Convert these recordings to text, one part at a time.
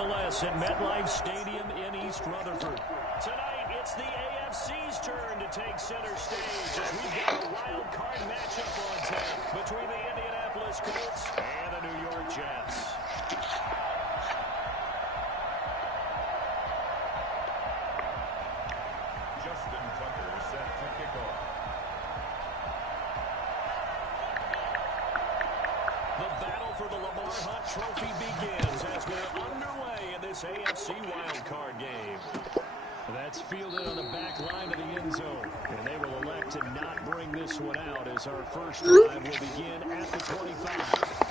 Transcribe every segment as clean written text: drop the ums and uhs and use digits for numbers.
nonetheless at MetLife Stadium in East Rutherford. Tonight, it's the AFC's turn to take center stage as we've got a wild card matchup on tap between the Indianapolis Colts and the New York Jets. Justin Tucker set to kick off. The battle for the Lamar Hunt Trophy begins as we're underway in this AFC wildcard game. That's fielded on the back line of the end zone, and they will elect to not bring this one out as our first drive will begin at the 25.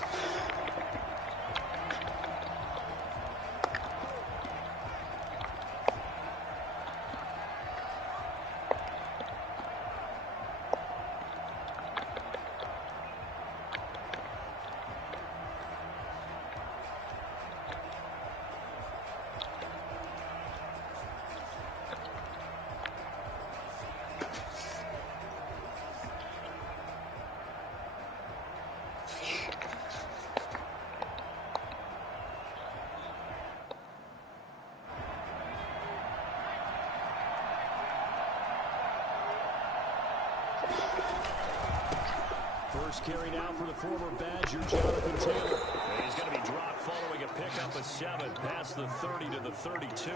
First carry now for the former Badger, Jonathan Taylor. And he's going to be dropped following a pickup of 7 past the 30 to the 32.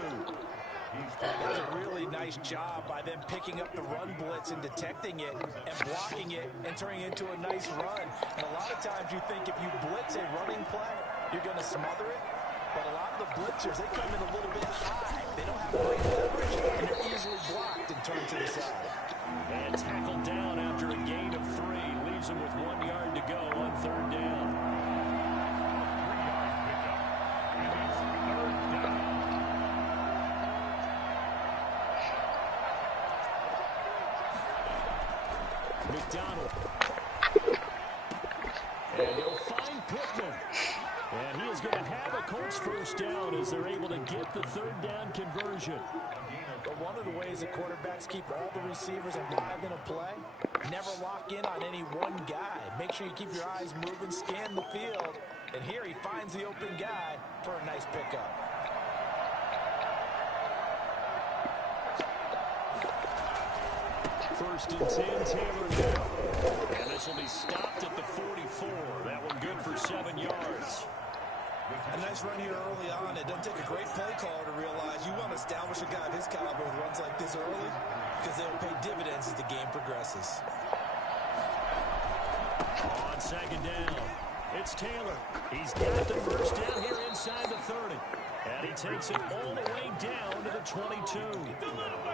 Does a really nice job by them picking up the run blitz and detecting it and blocking it and turning it into a nice run. And a lot of times you think if you blitz a running play, you're going to smother it. But a lot of the blitzers, they come in a little bit high. They don't have great leverage, and they're easily blocked and turned to the side. And tackled down after a gain of 3. Leaves him with 1 yard to go on 3rd down. McDonald. And he'll find Pittman. And he is going to have a Colts first down as they're able to get the 3rd down conversion. But one of the ways that quarterbacks keep all the receivers alive in a play, never lock in on any one guy. Make sure you keep your eyes moving, scan the field. And here he finds the open guy for a nice pickup. First and 10, Taylor now. And this will be stopped at the 44. That one good for 7 yards. A nice run here early on. It doesn't take a great play caller to realize you want to establish a guy of his caliber with runs like this early because they'll pay dividends as the game progresses. On 2nd down, it's Taylor. He's got the first down here inside the 30. And he takes it all the way down to the 22.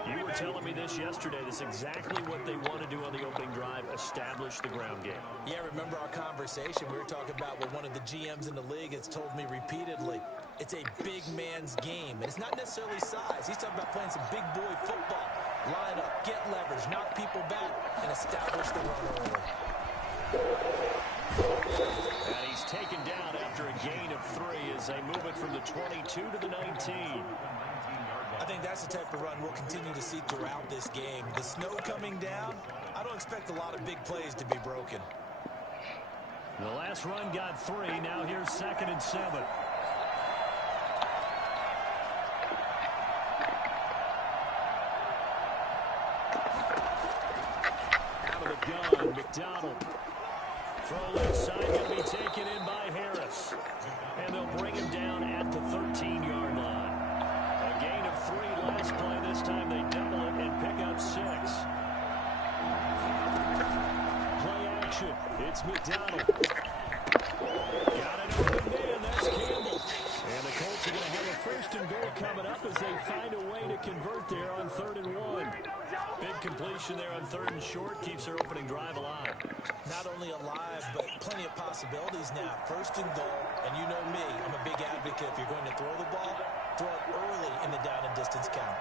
You were telling me this yesterday. This is exactly what they want to do on the opening drive, establish the ground game. Yeah, remember our conversation? We were talking about what one of the GMs in the league has told me repeatedly. It's a big man's game, and it's not necessarily size. He's talking about playing some big boy football. Line up, get leverage, knock people back, and establish the run early. And he's taken down after a gain of 3 as they move it from the 22 to the 19. I think that's the type of run we'll continue to see throughout this game. The snow coming down, I don't expect a lot of big plays to be broken. The last run got 3. Now here's 2nd and 7. Out of the gun, McDonald. Throw left side going to be taken in by Harris. And they'll bring him down at the 13-yard line. A gain of 3 last play. This time they double it and pick up 6. Play action. It's McDonald. Got an open man. That's Campbell. And the Colts are going to have a 1st and goal coming up as they find a way to convert there on 3rd and 1. Big completion there on 3rd and short. Keeps their opening drive alive. Not only alive, but plenty of possibilities now. 1st and goal, and you know me, I'm a big advocate. If you're going to throw the ball, throw it early in the down and distance count.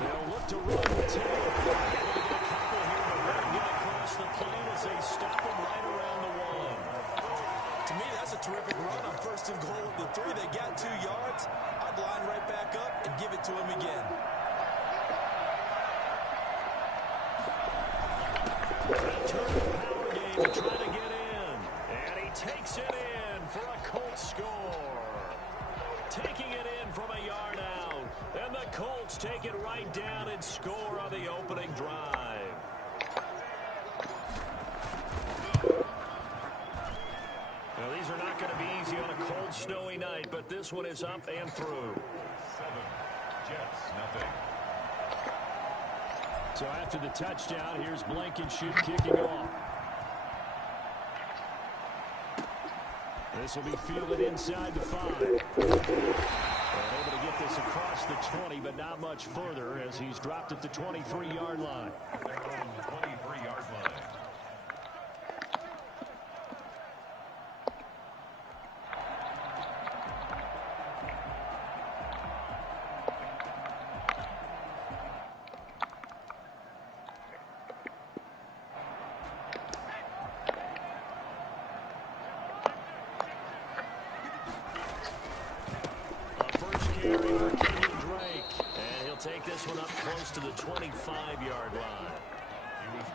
They'll look to run with Taylor. They're going to get a couple here, but won't get across the plane as they stop him right around the 1. To me, that's a terrific run on 1st and goal at the 3. They got 2 yards. I'd line right back up and give it to him again. That turn of power game to try to get in. And he takes it in for a Colts score. Taking it in from a yard out. And the Colts take it right down and score on the opening drive. Now, these are not going to be easy on a cold, snowy night, but this one is up and through. 7, Jets, nothing. So after the touchdown, here's Blankenship kicking off. This will be fielded inside the 5. And able to get this across the 20, but not much further as he's dropped at the 23-yard line. Their own 23-yard line. Take this one up close to the 25-yard line.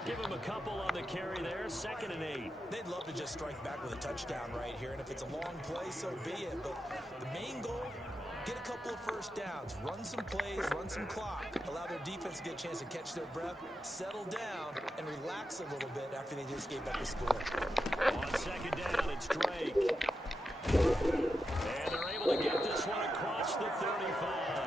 Give him a couple on the carry there, 2nd and 8. They'd love to just strike back with a touchdown right here, and if it's a long play, so be it. But the main goal, get a couple of first downs, run some plays, run some clock, allow their defense to get a chance to catch their breath, settle down, and relax a little bit after they just gave back the score. On 2nd down, it's Drake. And they're able to get this one across the 35.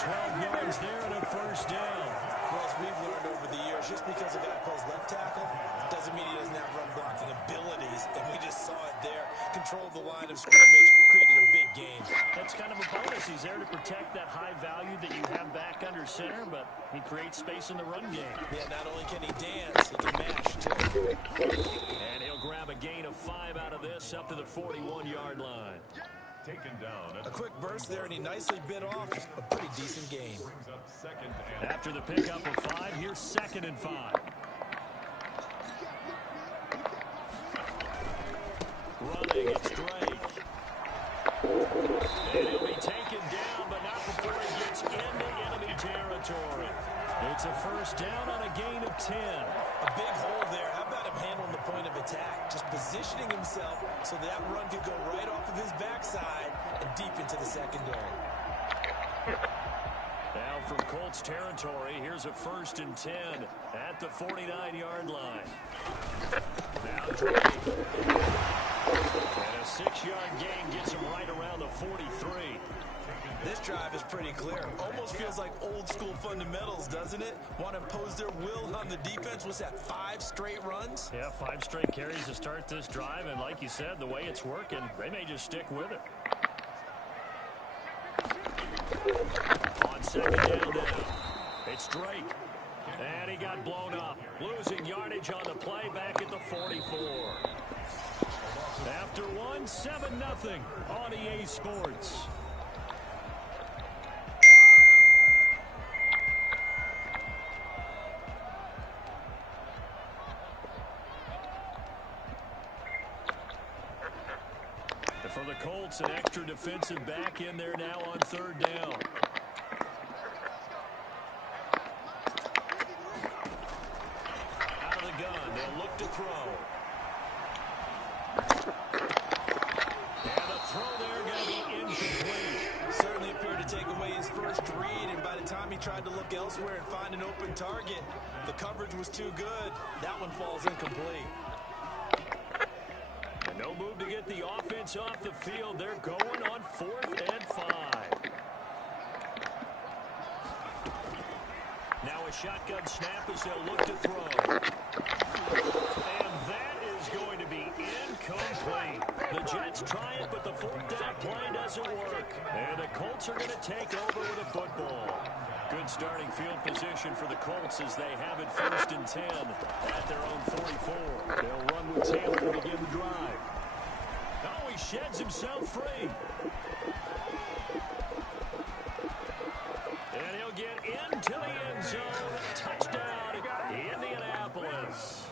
12 yards there and a first down. Well, as we've learned over the years, just because a guy plays left tackle doesn't mean he doesn't have run blocking abilities, and we just saw it there. Controlled the line of scrimmage, created a big gain. That's kind of a bonus. He's there to protect that high value that you have back under center, but he creates space in the run game. Yeah, not only can he dance, he can mash, too. And he'll grab a gain of 5 out of this up to the 41-yard line. Taken down. A quick burst there, and he nicely bit off a pretty decent gain. Brings up 2nd and... After the pickup of 5, here's 2nd and 5. Running, it's Drake. And he'll be taken down, but not before he gets into enemy territory. It's a first down on a gain of 10. A big hole there. How about him handling the point of attack? Just positioning himself so that run could go right off of his backside and deep into the secondary. Now from Colts territory, here's a 1st and 10 at the 49-yard line. Now Drake. And a 6-yard gain gets him right around the 43. This drive is pretty clear. Almost feels like old school fundamentals, doesn't it? Want to impose their will on the defense. Was that 5 straight runs? Yeah, 5 straight carries to start this drive, and like you said, the way it's working, they may just stick with it. On 2nd down now, it's Drake. And he got blown up. Losing yardage on the play back at the 44. After one, 7-0 on EA Sports. For the Colts, an extra defensive back in there now on 3rd down. Out of the gun, they'll look to throw. And the throw there going to be incomplete. Certainly appeared to take away his first read, and by the time he tried to look elsewhere and find an open target, the coverage was too good. That one falls incomplete. No move to get the offense off the field. They're going on 4th and 5. Now a shotgun snap as they'll look to throw. And that is going to be incomplete. The Jets try it, but the 4th down play doesn't work. And the Colts are going to take over with the football. Good starting field position for the Colts as they have it 1st and 10 at their own 44. They'll run with Taylor to begin the drive. Oh, he sheds himself free. And he'll get into the end zone. Touchdown, Indianapolis.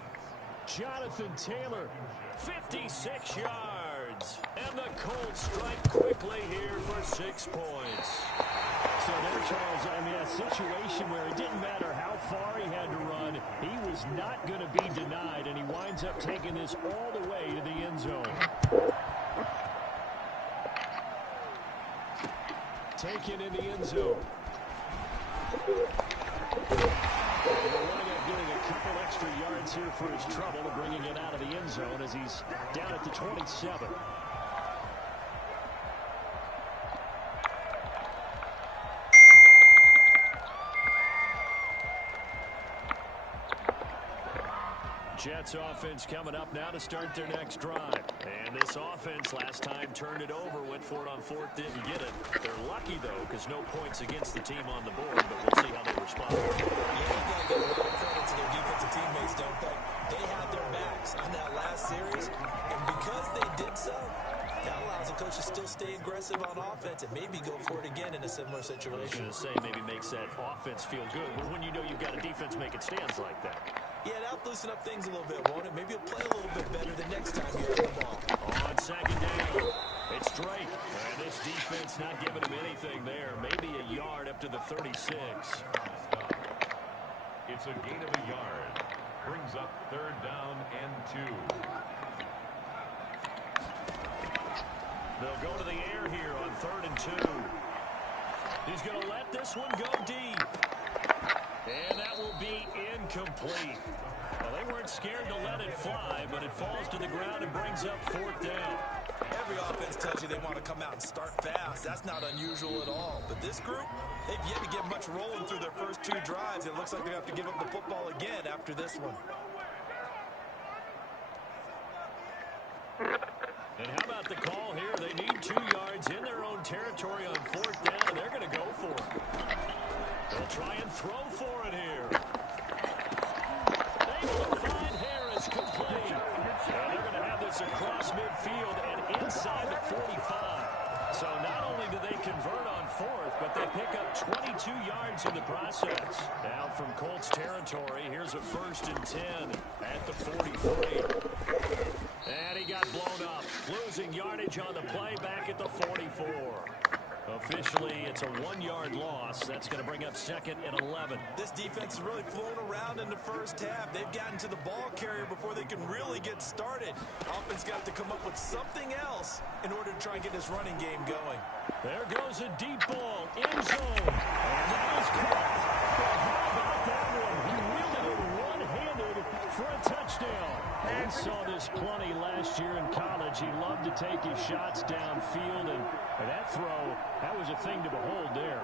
Jonathan Taylor, 56 yards. And the Colts strike quickly here for 6 points. So there, Charles, I mean, a situation where it didn't matter how far he had to run, he was not going to be denied, and he winds up taking this all the way to the end zone. taken in the end zone. They're running up, getting a couple extra yards here for his trouble, bringing it out of the end zone as he's down at the 27. Jets offense coming up now to start their next drive. And this offense last time turned it over, went for it on fourth, didn't get it. They're lucky, though, because no points against the team on the board, but we'll see how they respond. Yeah, you got to give a lot of credit to their defensive teammates, don't they? They had their backs on that last series, and because they did so, that allows the coach to still stay aggressive on offense and maybe go for it again in a similar situation. I was going to say, maybe makes that offense feel good, but when you know you've got a defense making stands like that. Yeah, that'll loosen up things a little bit, won't it? Maybe you'll play a little bit better the next time you have the ball. On second down, it's Drake. And this defense not giving him anything there. Maybe a yard up to the 36. It's a gain of a yard. Brings up third down and 2. They'll go to the air here on 3rd and 2. He's going to let this one go deep. And that will be incomplete. Well, they weren't scared to let it fly, but it falls to the ground and brings up 4th down. Every offense tells you they want to come out and start fast. That's not unusual at all. But this group, they've yet to get much rolling through their first 2 drives. It looks like they have to give up the football again after this one. And how about the call here? They need 2 yards in their own territory on 4th down, and they're going to go for it. They'll try and throw for it here. Able to find Harris complete. And they're going to have this across midfield and inside the 45. So not only do they convert on 4th, but they pick up 22 yards in the process. Now from Colts territory, here's a 1st and 10 at the 43. And he got blown up, losing yardage on the play back at the 44. Officially, it's a 1-yard loss. That's going to bring up 2nd and 11. This defense has really flown around in the first half. They've gotten to the ball carrier before they can really get started. Offense got to come up with something else in order to try and get this running game going. There goes a deep ball, end zone. And that is caught. But how about that one? He wielded it one-handed for a touchdown. We saw this plenty last year in college. He loved to take his shots downfield, and that throw, that was a thing to behold there.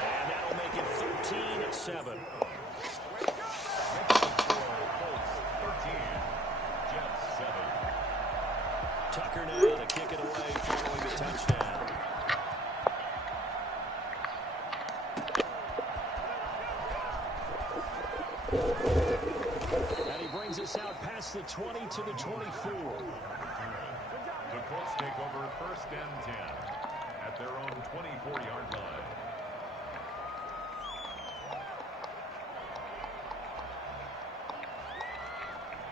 And that'll make it 13-7. 13. Jets 7. Tucker now to kick it away following the touchdown. And he brings us out past the 20 to the 24. The Colts take over 1st and 10 at their own 24-yard line.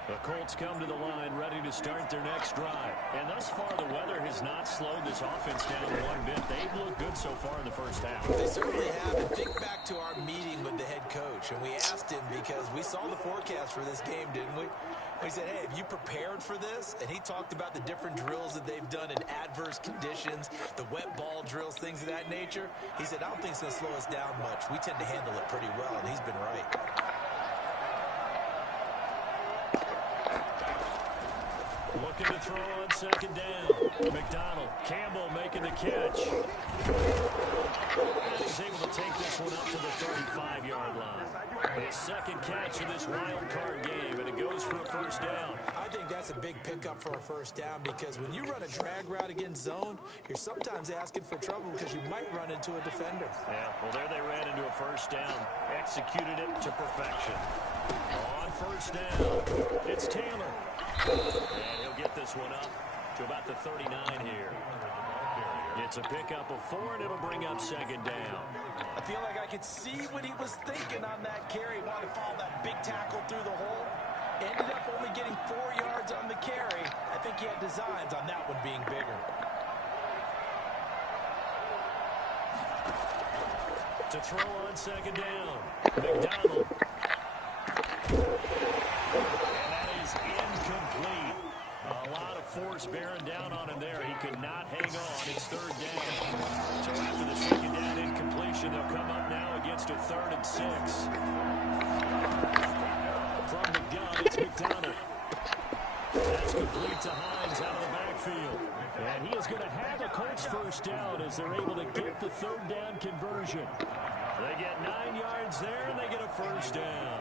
The Colts come to the line ready to start their next drive. And thus far, the weather has not slowed this offense down one bit. They've looked good so far in the first half. They certainly have. And think back to our meeting with the head coach. And we asked him because we saw the forecast for this game, didn't we? We said, hey, have you prepared for this? And he talked about the different drills that they've done in adverse conditions, the wet ball drills, things of that nature. He said, I don't think it's going to slow us down much. We tend to handle it pretty well, and he's been right. Looking to throw on 2nd down. McDonald, Campbell making the catch. And he's able to take this one up to the 35-yard line. His 2nd catch of this wild card game, and it goes for a 1st down. I think that's a big pickup for a 1st down because when you run a drag route against zone, you're sometimes asking for trouble because you might run into a defender. Yeah, well, there they ran into a 1st down. Executed it to perfection. On 1st down, it's Taylor. And he'll get this one up to about the 39 here. It's a pickup of 4, and it'll bring up 2nd down. I feel like I could see what he was thinking on that carry. Wanted to follow that big tackle through the hole. Ended up only getting 4 yards on the carry. I think he had designs on that one being bigger. To throw on 2nd down, McDonald. And that is incomplete. A lot of force force bearing down on him there. He could not hang on. It's third down. So after the second down incompletion, they'll come up now against a 3rd and 6. From the gun, it's McDonald. That's complete to Hines out of the backfield. And he is going to have a Colts first down as they're able to get the 3rd down conversion. They get 9 yards there, and they get a first down.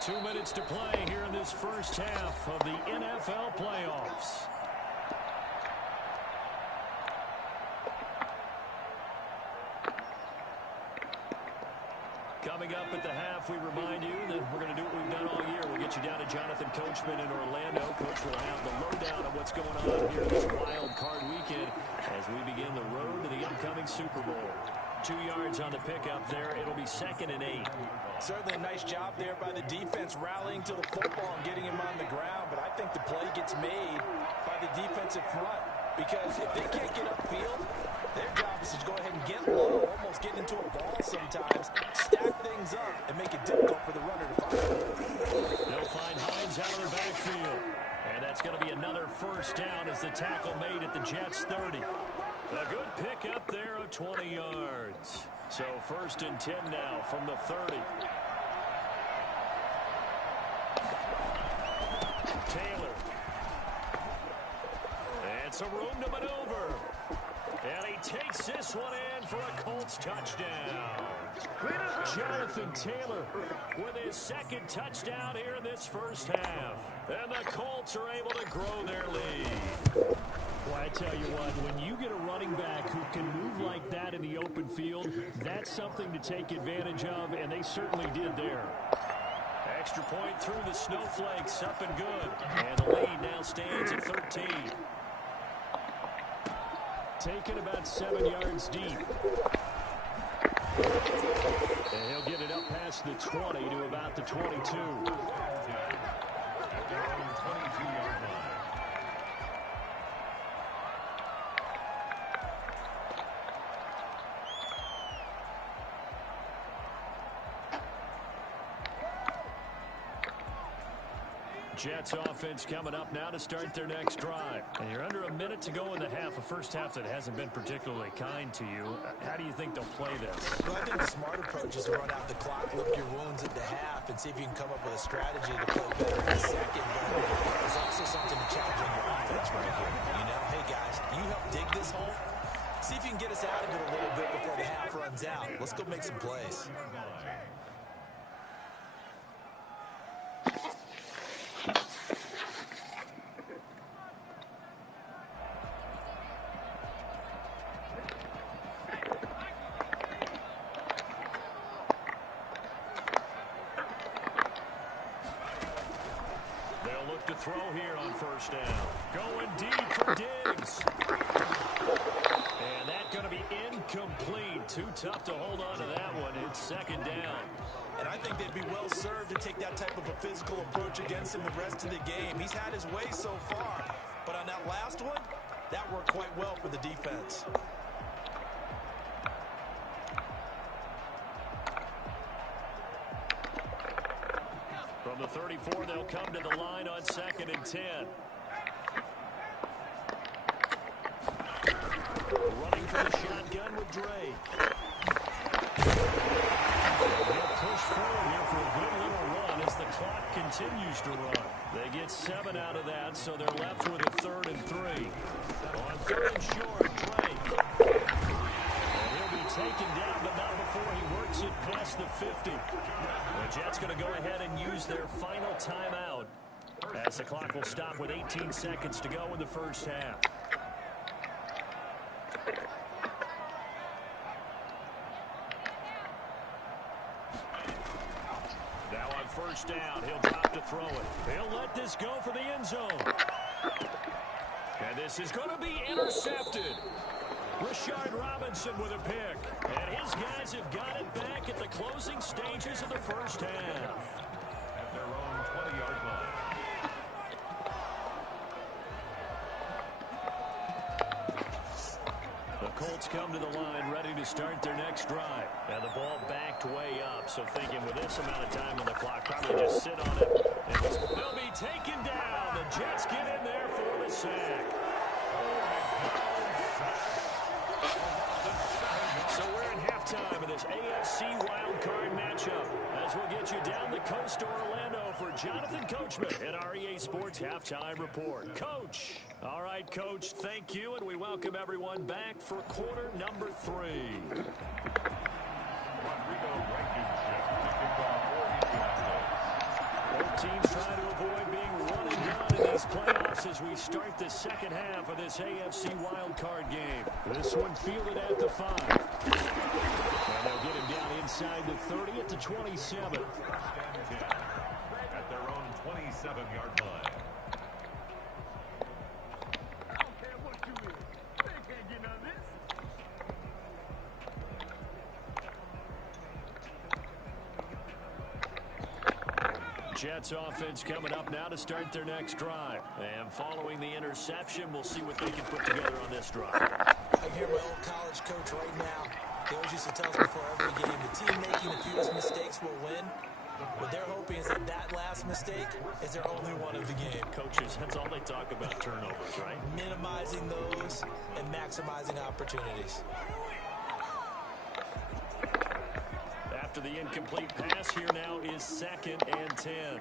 Two minutes to play here in this first half of the NFL playoffs. Coming up at the half, we remind you that we're going to do what we've done all year. We'll get you down to Jonathan Coachman in Orlando. Coach will have the lowdown of what's going on here this wild card weekend as we begin the road to the upcoming Super Bowl. 2 yards on the pickup there. It'll be 2nd and 8. Certainly a nice job there by the defense rallying to the football and getting him on the ground. But I think the play gets made by the defensive front because if they can't get upfield, their job is to go ahead and get low, almost get into a ball sometimes, stack things up, and make it difficult for the runner to find. They'll find Hines out of the backfield. And that's going to be another first down as the tackle made at the Jets' 30. A good pickup there of 20 yards. So 1st and 10 now from the 30. Taylor. And some room to maneuver. And he takes this one in for a Colts touchdown. Jonathan Taylor with his 2nd touchdown here in this first half. And the Colts are able to grow their lead. Well, I tell you what, when you get a running back who can move like that in the open field, that's something to take advantage of, and they certainly did there. Extra point through the snowflakes, up and good. And the lead now stands at 13. Taken about 7 yards deep. And he'll get it up past the 20 to about the 22. 22-yard line. Jets offense coming up now to start their next drive. And you're under a minute to go in the half, a first half that hasn't been particularly kind to you. How do you think they'll play this? Well, I think the smart approach is to run out the clock, lick your wounds at the half, and see if you can come up with a strategy to play better in the second. But there's also something to challenging your offense right here. You know, hey, guys, can you help dig this hole? See if you can get us out of it a little bit before the half runs out. Let's go make some plays. To throw here on first down. Going deep for Diggs. And that's going to be incomplete. Too tough to hold on to that one. It's 2nd down. And I think they'd be well served to take that type of a physical approach against him the rest of the game. He's had his way so far. But on that last one, that worked quite well for the defense. From the 34, they'll come to the line on 2nd and 10. Running for the shotgun with Drake. He'll push forward here for a good little run as the clock continues to run. They get 7 out of that, so they're left with a 3rd and 3. On 3rd and short, Drake. And he'll be taken down, but not before he works it past the 50. The Jets going to go ahead and use their final timeout as the clock will stop with 18 seconds to go in the first half. Now on first down, he'll drop to throw it. He'll let this go for the end zone. And this is going to be intercepted. Rashard Robinson with a pick. And his guys have got it back at the closing stages of the first half. At their own 20-yard line. The Colts come to the line ready to start their next drive. And the ball backed way up, so thinking with this amount of time on the clock, probably just sit on it. They'll be taken down. The Jets get in there for the sack. So we're in halftime of this AFC wildcard matchup as we'll get you down the coast to Orlando for Jonathan Coachman at REA Sports Halftime Report. Coach. All right, Coach, thank you, and we welcome everyone back for quarter number 3. Both teams trying to avoid being run and done in these playoffs as we start the second half of this AFC wildcard game. This one fielded at the 5. And they'll get him down inside the 30 at the 27. At their own 27-yard line. Jets offense coming up now to start their next drive. And following the interception, we'll see what they can put together on this drive. I hear my old college coach right now. He always used to tell us before every game, the team making the fewest mistakes will win. What they're hoping is that that last mistake is their only one of the game. Coaches, that's all they talk about, turnovers, right? Minimizing those and maximizing opportunities. After the incomplete pass, here now is 2nd and 10.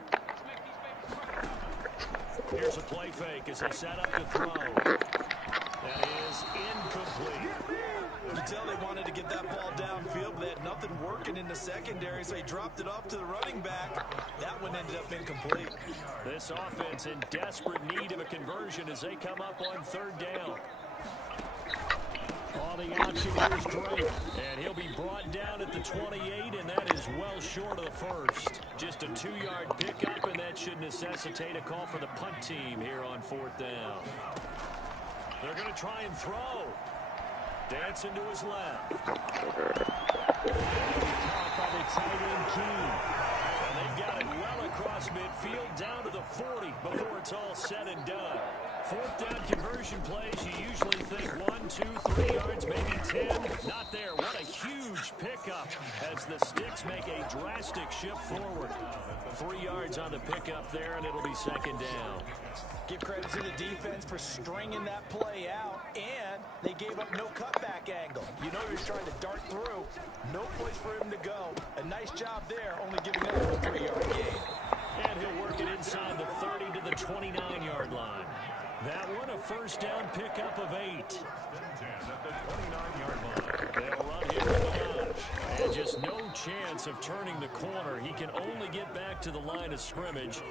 Here's a play fake as they set up to throw. That is incomplete. You can tell they wanted to get that ball downfield, but they had nothing working in the secondary, so he dropped it off to the running back. That one ended up incomplete. This offense in desperate need of a conversion as they come up on 3rd down. Oh, the option here is great. And he'll be brought down at the 28, and that is well short of the first. Just a 2-yard pickup, and that should necessitate a call for the punt team here on 4th down. They're going to try and throw. Dancing to his left. Caught by the tight end Keene. And they've got it well across midfield down to the 40 before it's all said and done. 4th down conversion plays, you usually think 1, 2, 3 yards, maybe 10. Not there. What a huge pickup as the Sticks make a drastic shift forward. 3 yards on the pickup there, and it'll be 2nd down. Give credit to the defense for stringing that play out, and they gave up no cutback angle. You know he was trying to dart through. No place for him to go. A nice job there, only giving up a 3-yard gain. And he'll work it inside the 30 to the 29-yard line. That one, a 1st down pickup of 8. At the 29-yard line. They'll run him to the line. And just no chance of turning the corner. He can only get back to the line of scrimmage.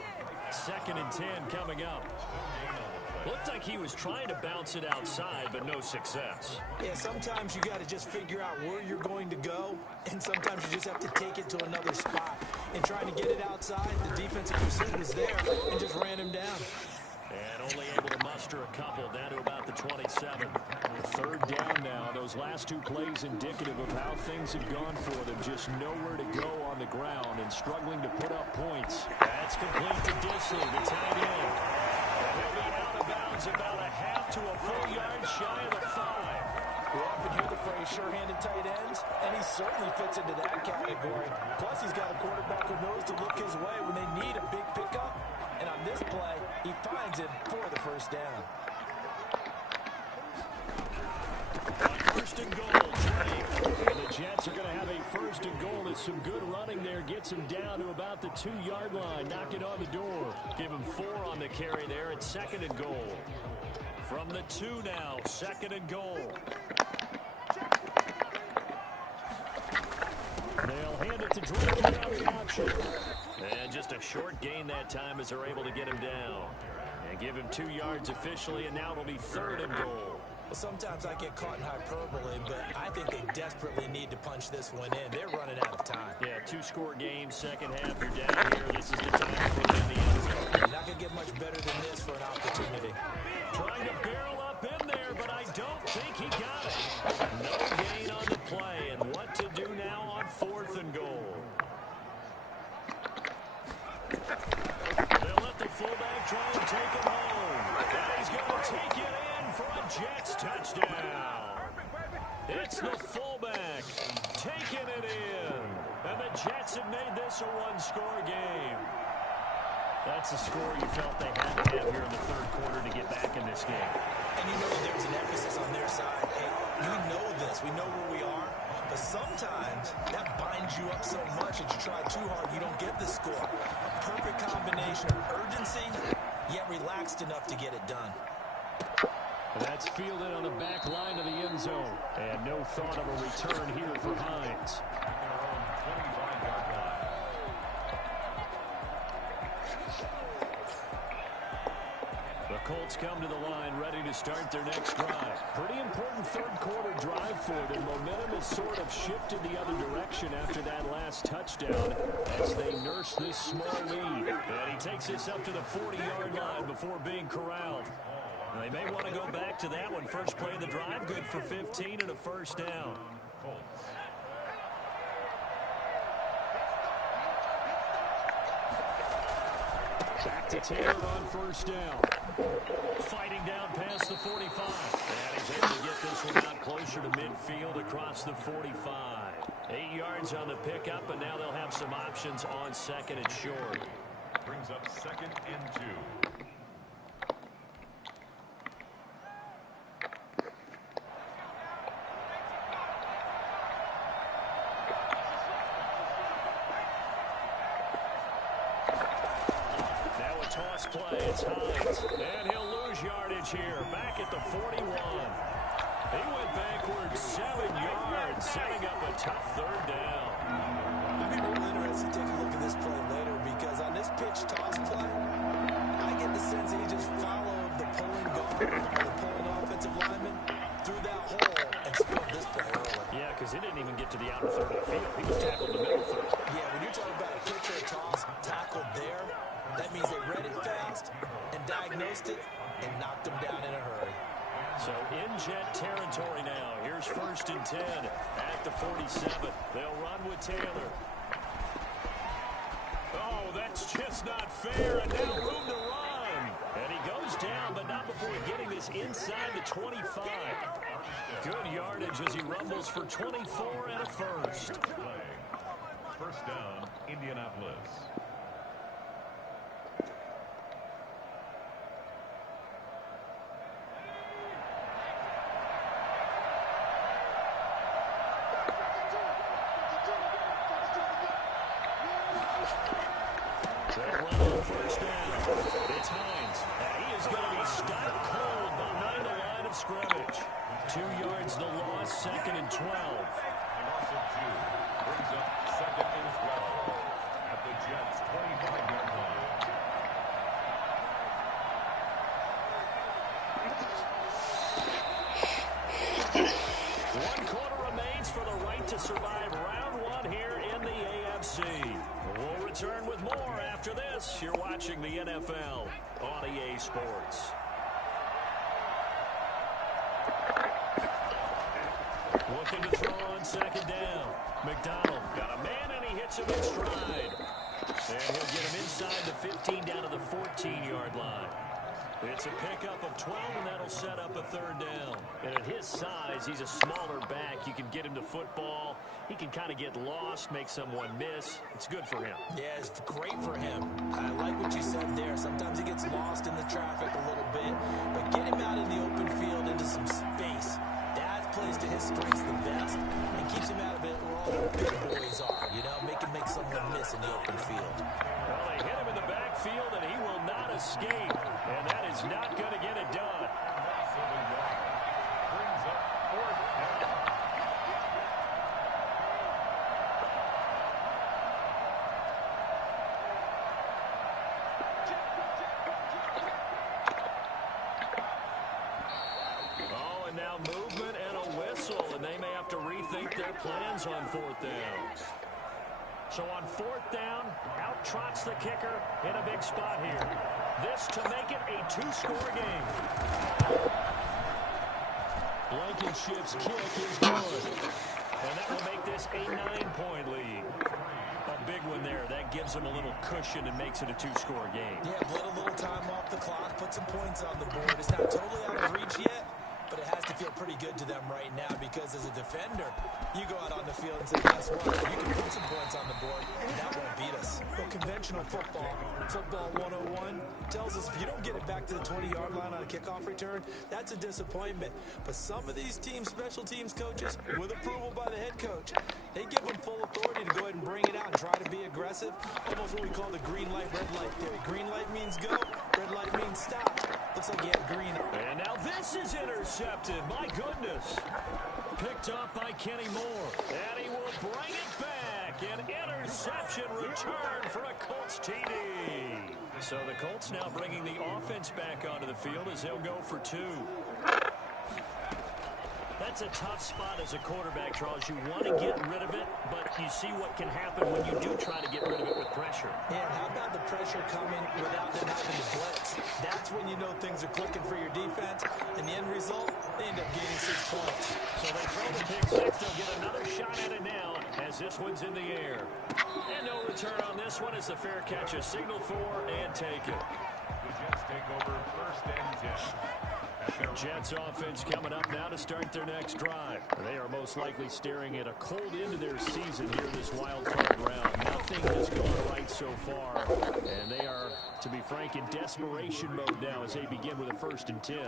2nd and 10 coming up. Looked like he was trying to bounce it outside, but no success. Yeah, sometimes you got to just figure out where you're going to go, and sometimes you just have to take it to another spot. And trying to get it outside, the defensive pursuit was there and just ran him down. And only able to muster a couple down to about the 27. 3rd down now. Those last 2 plays indicative of how things have gone for them. Just nowhere to go on the ground and struggling to put up points. That's complete to Disley, the tight end. And he'll be out of bounds about a half to a full yard shy of the 5. We often hear the phrase sure-handed tight ends, and he certainly fits into that category. Plus, he's got a quarterback who knows to look his way when they need a big pickup. And on this play, he finds it for the 1st down. 1st and goal, Drake. And the Jets are going to have a 1st and goal. As some good running there gets him down to about the 2-yard line. Knock it on the door. Give him 4 on the carry there at 2nd and goal. From the 2 now, 2nd and goal. They'll hand it to Drake on the option. And just a short gain that time as they're able to get him down. And give him 2 yards officially, and now it'll be 3rd and goal. Well, sometimes I get caught in hyperbole, but I think they desperately need to punch this one in. They're running out of time. Yeah, 2-score game, second half, you're down here. This is the time to put it in the end zone. You're not going to get much better than this for an opportunity. Trying to barrel up in there, but I don't think he got it. No gain on the play, and what to do now on 4th and goal. They'll let the fullback try and take him home. And he's going to take it in for a Jets touchdown. It's the fullback taking it in. And the Jets have made this a one-score game. That's a score you felt they had to have here in the third quarter to get back in this game. And you know there's an emphasis on their side. Hey, we know this. We know where we are. But sometimes that binds you up so much that you try too hard, you don't get the score. A perfect combination of urgency, yet relaxed enough to get it done. That's fielded on the back line of the end zone. And no thought of a return here for Hines. The Colts come to the line ready to start their next drive. Pretty important third quarter drive for them. Momentum has sort of shifted the other direction after that last touchdown as they nurse this small lead. And he takes this up to the 40-yard line before being corralled. They may want to go back to that one. First play of the drive, good for 15 and a first down. Back to Taylor on first down. Fighting down past the 45. And he's able to get this one out closer to midfield across the 45. 8 yards on the pickup, and now they'll have some options on second and short. Brings up 2nd and 2. Toss play, it's Hines, and he'll lose yardage here, back at the 41. He went backwards 7 yards, setting up a tough third down. I'd be really interested to take a look at this play later because on this pitch toss play, I get the sense that he just followed the pulling guard or the pulling offensive lineman through that hole and spilled this play early. Yeah, because he didn't even get to the outer third of the field. He was tackled in the middle third. Yeah, when you're talking about a pitch or a toss tackled there, that means they read it fast and diagnosed it and knocked him down in a hurry. So in Jet territory now. Here's 1st and 10 at the 47. They'll run with Taylor. Oh, that's just not fair. And now room to run. And he goes down, but not before getting this inside the 25. Good yardage as he rumbles for 24 and a first. First down, Indianapolis. First down. It's Hines. And he is going to be stopped cold behind the line of scrimmage. 2 yards the loss, 2nd and 12. Loss of 2 brings up 2nd and 12 at the Jets' 25-yard line. One quarter remains for the right to survive round 1 here in the AFC. We'll return with more after this. You're watching the NFL on EA Sports. Looking to throw on 2nd down. McDonald got a man and he hits him in stride. And he'll get him inside the 15 down to the 14-yard line. It's a pickup of 12, and that'll set up a 3rd down. And at his size, he's a smaller back. You can get him to football. He can kind of get lost, make someone miss. It's good for him. Yeah, it's great for him. I like what you said there. Sometimes he gets lost in the traffic a little bit, but get him out in the open field into some space. That plays to his strengths the best and keeps him out of it where all the big boys are, you know, make someone miss in the open field. Well, they hit him in the backfield, and he will not escape. And that is not going to get it done. Brings up 4th down. Oh, and now movement and a whistle, and they may have to rethink their plans on 4th down. So on 4th down, out trots the kicker in a big spot here. This to make it a 2-score game. Blankenship's kick is good. And that will make this a 9-point lead. A big one there. That gives them a little cushion and makes it a 2-score game. Yeah, let a little time off the clock, put some points on the board. It's not totally out of reach yet, but it has to feel pretty good to them right now because as a defender, you go out on the field and say, guess what? You can put some points on the board, and that won't beat us. Well, conventional football 101, tells us if you don't get it back to the 20-yard line on a kickoff return, that's a disappointment. But some of these teams, special teams coaches, with approval by the head coach, they give them full authority to go ahead and bring it out and try to be aggressive. Almost what we call the green light, red light theory. Green light means go, red light means stop. Looks like he had green. And now this is intercepted. My goodness. Picked up by Kenny Moore. And he will bring it back. An interception return for a Colts TD. So the Colts now bringing the offense back onto the field as they'll go for 2. That's a tough spot as a quarterback, Charles. You want to get rid of it, but you see what can happen when you do try to get rid of it with pressure. Yeah, and how about the pressure coming without them having to blitz? That's when you know things are clicking for your defense. And the end result, they end up gaining 6 points. So they throw the pick six. They'll get another shot at it now as this one's in the air. And no return on this one as the fair catch is signaled for and taken. The Jets take over 1st and 10. Jets offense coming up now to start their next drive. They are most likely staring at a cold end of their season here this wild card round. Nothing has gone right so far, and they are, to be frank, in desperation mode now as they begin with a 1st and 10.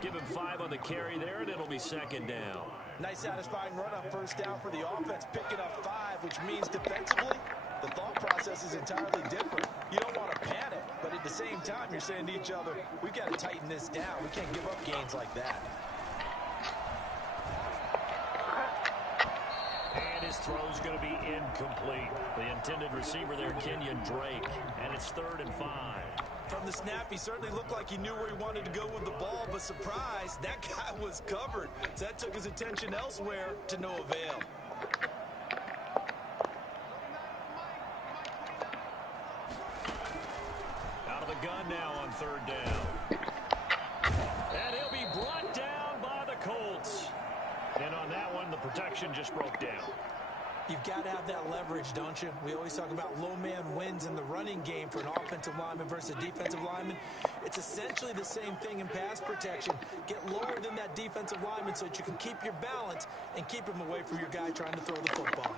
Give him 5 on the carry there, and it'll be 2nd down. Nice satisfying run on 1st down for the offense, picking up 5, which means defensively, the thought process is entirely different. You don't want to panic, but at the same time, you're saying to each other, we've got to tighten this down. We can't give up gains like that. And his throw's going to be incomplete. The intended receiver there, Kenyon Drake, and it's 3rd and 5. From the snap, he certainly looked like he knew where he wanted to go with the ball, but surprise, that guy was covered. So that took his attention elsewhere to no avail. Gun now on 3rd down. And he'll be brought down by the Colts. And on that one, the protection just broke down. You've got to have that leverage, don't you? We always talk about low man wins in the running game for an offensive lineman versus a defensive lineman. It's essentially the same thing in pass protection. Get lower than that defensive lineman so that you can keep your balance and keep him away from your guy trying to throw the football.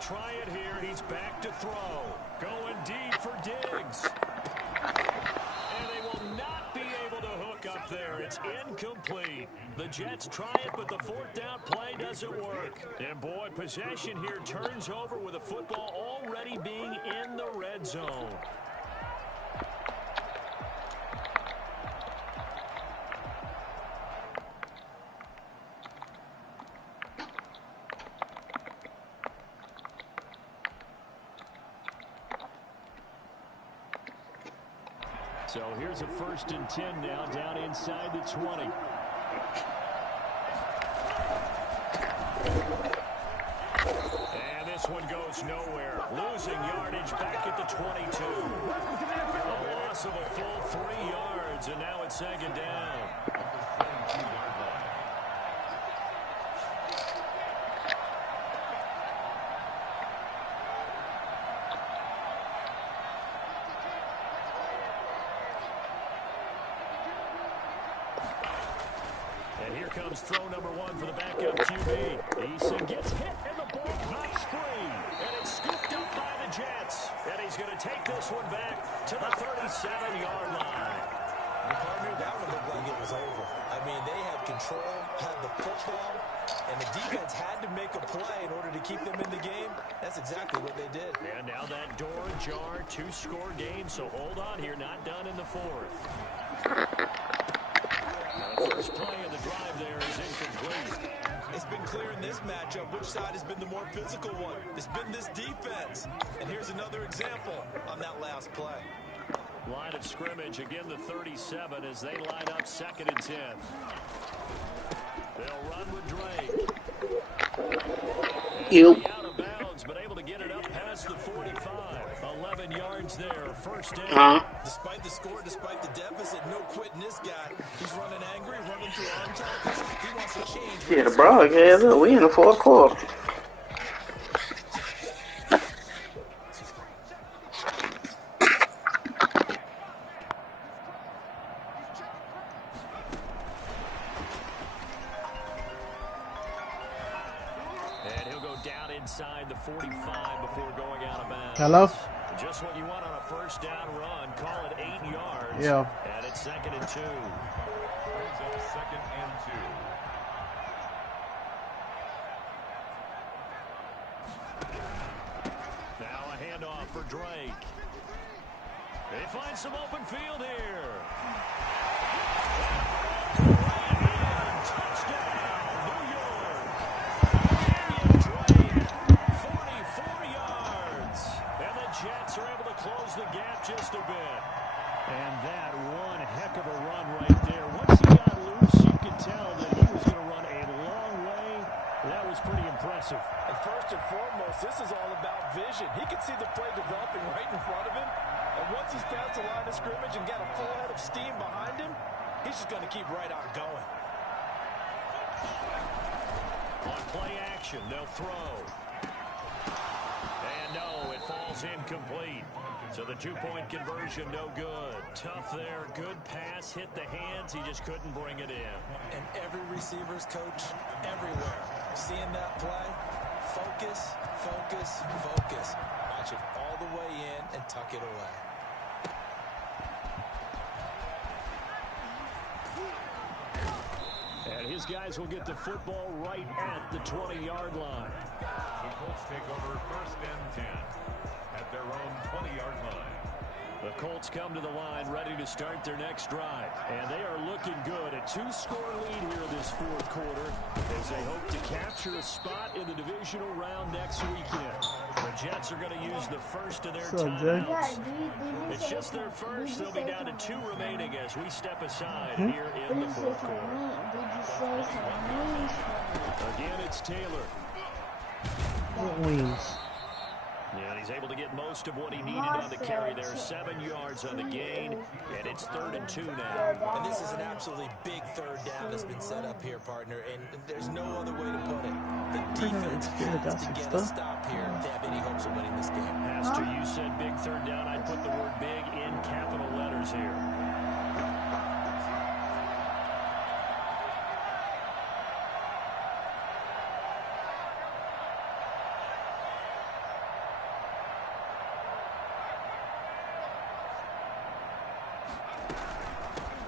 Try it here. He's back to throw. Going deep for Diggs. And they will not be able to hook up there. It's incomplete. The Jets try it, but the 4th down play doesn't work. And boy, possession here turns over with the football already being in the red zone. So here's a 1st and 10 now down inside the 20. And this one goes nowhere. Losing yardage back at the 22. A loss of a full 3 yards, and now it's 2nd down. Comes throw number 1 for the backup QB. Eason gets hit, and the ball pops free. And it's scooped up by the Jets. And he's going to take this one back to the 37-yard line. The partner, that one looked like it was over. I mean, they had control, had the football, and the defense had to make a play in order to keep them in the game. That's exactly what they did. And now that door ajar, 2-score game, so hold on here, not done in the 4th. The first play of the drive there is incomplete. It's been clear in this matchup which side has been the more physical one. It's been this defense. And here's another example on that last play. Line of scrimmage, again the 37 as they line up 2nd and 10. They'll run with Drake. Out of bounds, but able to get it up past the 45. 11 yards yards there, first down. Despite the score, despite the deficit, no quitting this guy. He's running angry, running through arm tackles. He wants to change. Yeah, the broadcast. Look, we in the fourth quarter. And he'll go down inside the 45 before going out of bounds. Hello? Just what you want on a first down run. Call it 8 yards. Yeah. And it's 2nd and 2. Brings up 2nd and 2. Now a handoff for Drake. They find some open field here. Touchdown, New York. Drake, 44 yards. And the Jets are able to close the gap just a bit. And that one heck of a run right there. Once he got loose, you could tell that he was going to run a long way. That was pretty impressive. And first and foremost, this is all about vision. He could see the play developing right in front of him. And once he's past the line of scrimmage and got a full head of steam behind him, he's just going to keep right on going. On play action, they'll throw. And no, it falls incomplete. So the 2-point conversion, no good. Tough there, good pass, hit the hands, he just couldn't bring it in. And every receiver's coach, everywhere, seeing that play, focus, focus, focus. Watch it all the way in and tuck it away. And his guys will get the football right at the 20-yard line. The Colts take over 1st and 10 at their own 20-yard line. The Colts come to the line ready to start their next drive. And they are looking good. A 2-score lead here this fourth quarter as they hope to capture a spot in the divisional round next weekend. The Jets are going to use the first of their timeouts. It's just their first. They'll be down to 2 remaining as we step aside here in the fourth quarter. Again, it's Taylor. What wings? Yeah, and he's able to get most of what he needed on the carry there. 7 yards on the gain, and it's 3rd and 2 now. And this is an absolutely big third down that's been set up here, partner, and there's no other way to put it. The defense has to get a stop here if they have any hopes of winning this game. Pastor, you said big third down. I'd put the word big in capital letters here.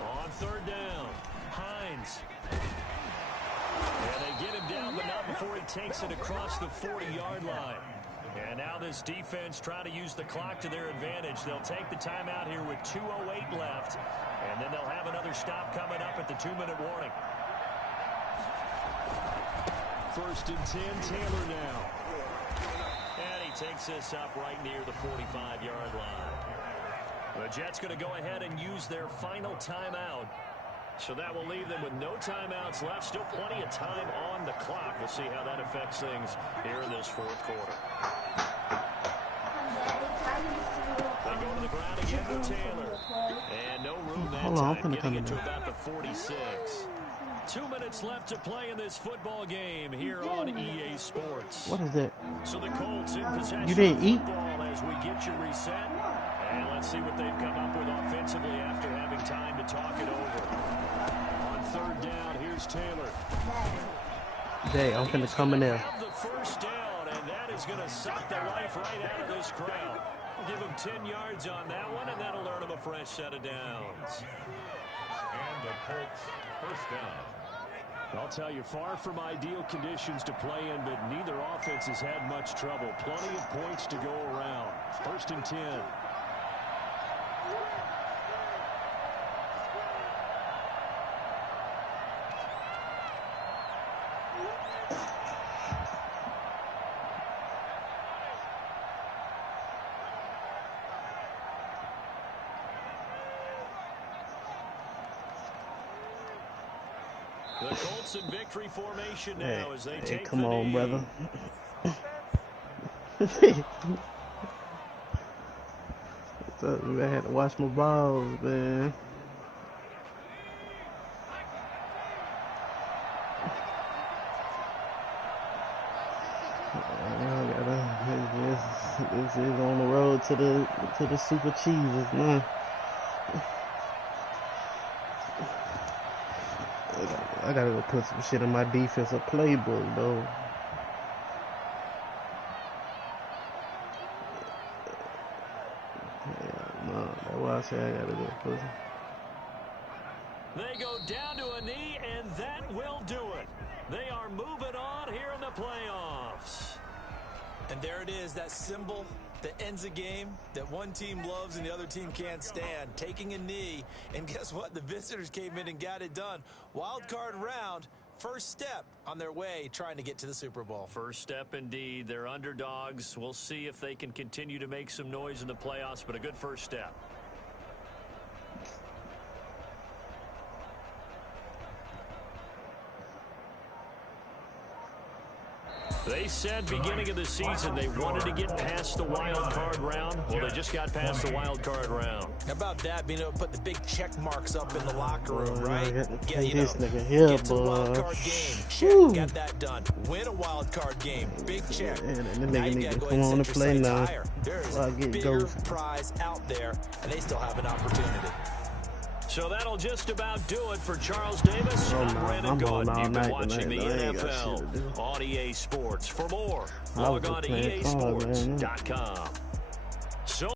On 3rd down, Hines. And they get him down, but not before he takes it across the 40-yard line. And now this defense trying to use the clock to their advantage. They'll take the timeout here with 2:08 left, and then they'll have another stop coming up at the 2-minute warning. 1st and 10, Taylor now. And he takes this up right near the 45-yard line. The Jets going to go ahead and use their final timeout. So that will leave them with no timeouts left. Still plenty of time on the clock. We'll see how that affects things here in this fourth quarter. They go to the ground again with Taylor. And no room that time, getting it to about the 46. 2 minutes left to play in this football game here on EA Sports. What is it? So the Colts in possession You didn't eat? of the ball as we get you reset. And let's see what they've come up with offensively after having time to talk it over. On 3rd down, here's Taylor. Day, I'm finna come in there. Have the first down, and that is going to suck the life right out of this crowd. We'll give him 10 yards on that one, and that'll earn him a fresh set of downs. And the Colts 1st down. I'll tell you, far from ideal conditions to play in, but neither offense has had much trouble. Plenty of points to go around. 1st and 10. The Colts in victory formation now as they take come the on, knee. brother. I had to watch my balls, man. This is on the road to the Super Cheeses now. I gotta go put some shit in my defensive playbook, though. Yeah, no, that's why I say I gotta go put some. They go down to a knee, and that will do it. They are moving on here in the playoffs. And there it is, that symbol that ends a game that one team loves and the other team can't stand. Taking a knee, and guess what? The visitors came in and got it done. Wild card round, first step on their way trying to get to the Super Bowl. First step indeed. They're underdogs. We'll see if they can continue to make some noise in the playoffs, but a good first step. They said beginning of the season they wanted to get past the wild card round. Well, they just got past the wild card round. How about that, being able to put the big check marks up in the locker room, right? Yeah, this nigga here, get to the wild boy. card game. Check, Woo. got that done. Win a wild card game. Big check. Yeah, that Now nigga you need gotta to go come ahead on and and set your play sights now. higher. There is Before I a get bigger ghosted. prize out there, and they still have an opportunity. So that'll just about do it for Charles Davis. Oh, I'm no, Brandon I'm Gaudin. all You've been night watching tonight, the though. I ain't got NFL shit to do. on EA Sports. For more, I was log on to playing cards, man. EASports.com.